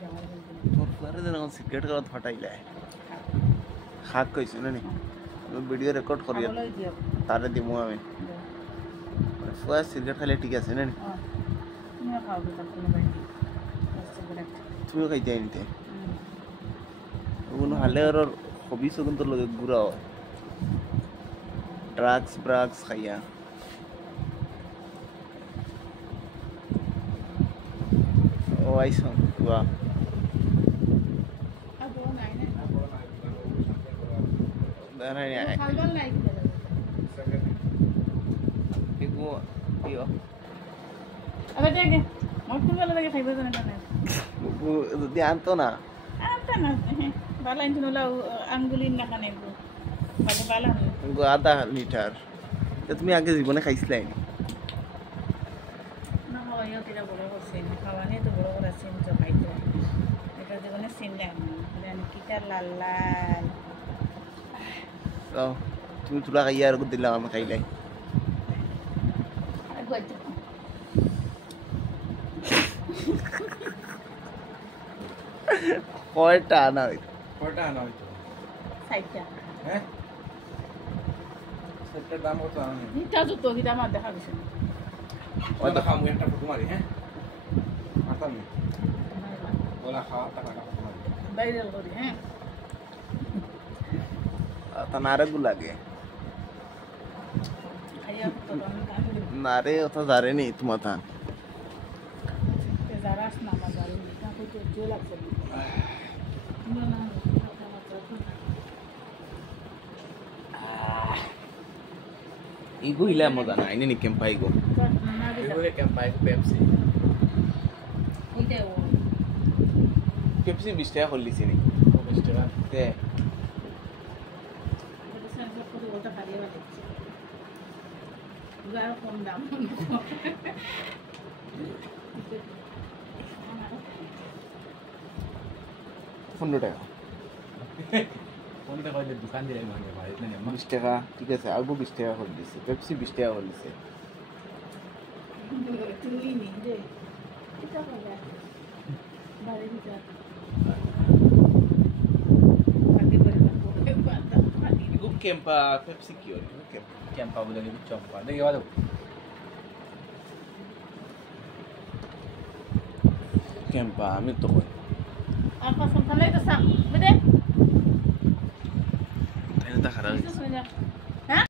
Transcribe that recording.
তোর ফুয়ারে যেন সিগারেট খাওয়া ফাটাইলে খাক কইছ না নি ভিডিও রেকর্ড করি তারে দিমু আমি ফুয়া সিগারেট খাইলে ঠিক আছে না নি তুমিও খাইতে আইনিতে কোনো হালে আর হবিস কিন্তু লগে ঘুরা হয় ড্রাগস খাইয়া ও আইসন বাহ যদি আনতো না আধা লিটার তুমি আগে জীবনে খাইছিলাই তুমি তুলা খাইয়া আর দিলাম আমি খাইলাই কয়টা আনা হইতো হ্যাঁ সেটার দাম কত আনি নিটা জুতো দিদা আমার দেখা গেছে ওই তো খামু একটা ফটো মারি হ্যাঁ আতাম ওলা খাওয়া টাকা মারি ভাইরাল করি হ্যাঁ তা নারে গুলাগে নারে ওটা জারে নি তোমার তা জারাস না মজা এটা কত জো লাগছে না ইগো ইলা মজা না আইনি কেম্পা ইগো কেম্পা পেপসি ওইটাও পেপসি 20 টাকা করে লিছি নি 20 টাকা তে কম দাম 15 টাকা 15 টাকা হইলে দোকান দিলে মানবে ভাই ইতনে 20 টাকা ঠিক আছে আলবো 20 টাকা করে দিছে পেপসি 20 টাকা করে দিছে তুমি নি দে এটা বলা বারে দিতা পাটি করে পাতা ইগো কেম্পা পেপসি কি হলো কেম্পা বলে নি চম্পা দেখে বাদো কেম্পা আমি তো কই apa sampai itu sak, bede? Ini tak ada.